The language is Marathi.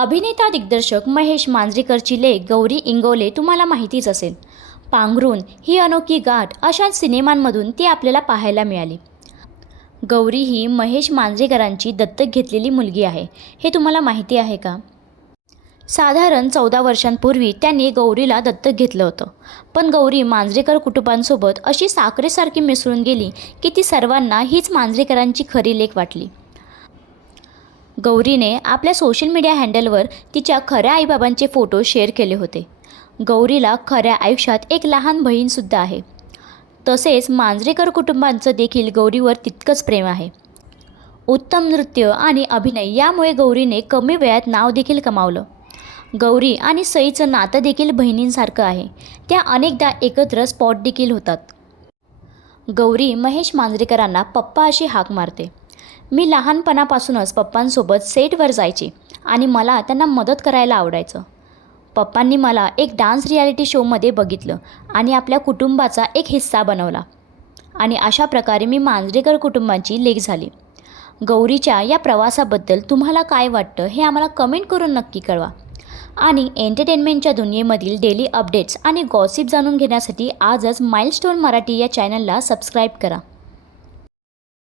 अभिनेता दिग्दर्शक महेश मांजरेकरची लेख गौरी इंगोले तुम्हाला माहितीच असेल. पांघरून ही अनोखी गाठ अशा सिनेमांमधून ती आपल्याला पाहायला मिळाली. गौरी ही महेश मांजरेकरांची दत्तक घेतलेली मुलगी आहे. हे तुम्हाला माहिती आहे का? साधारण चौदा वर्षांपूर्वी त्यांनी गौरीला दत्तक घेतलं होतं. पण गौरी मांजरेकर कुटुंबांसोबत अशी साखरेसारखी मिसळून गेली की ती सर्वांना हीच मांजरेकरांची खरी लेख वाटली. गौरीने आपल्या सोशल मीडिया हँडलवर तिच्या खऱ्या आईबाबांचे फोटो शेअर केले होते. गौरीला खऱ्या आयुष्यात एक लहान बहीणसुद्धा आहे. तसेच मांजरेकर कुटुंबांचं देखील गौरीवर तितकंच प्रेम आहे. उत्तम नृत्य आणि अभिनय यामुळे गौरीने कमी वेळात नाव देखील कमावलं. गौरी आणि सईचं नातं देखील बहिणींसारखं आहे. त्या अनेकदा एकत्र स्पॉट देखील होतात. गौरी महेश मांजरेकरांना पप्पा अशी हाक मारते. मी लहानपणापासूनच पप्पांसोबत सेटवर जायचे आणि मला त्यांना मदत करायला आवडायचं. पप्पांनी मला एक डान्स रियालिटी शोमध्ये बघितलं आणि आपल्या कुटुंबाचा एक हिस्सा बनवला. आणि अशा प्रकारे मी मांजरेकर कुटुंबाची लेख झाली. गौरीच्या या प्रवासाबद्दल तुम्हाला काय वाटतं हे आम्हाला कमेंट करून नक्की कळवा. आणि एंटरटेनमेंटच्या दुनियेमधील डेली अपडेट्स आणि गॉसिप जाणून घेण्यासाठी आजच माइलस्टोन मराठी या चॅनलला सबस्क्राईब करा.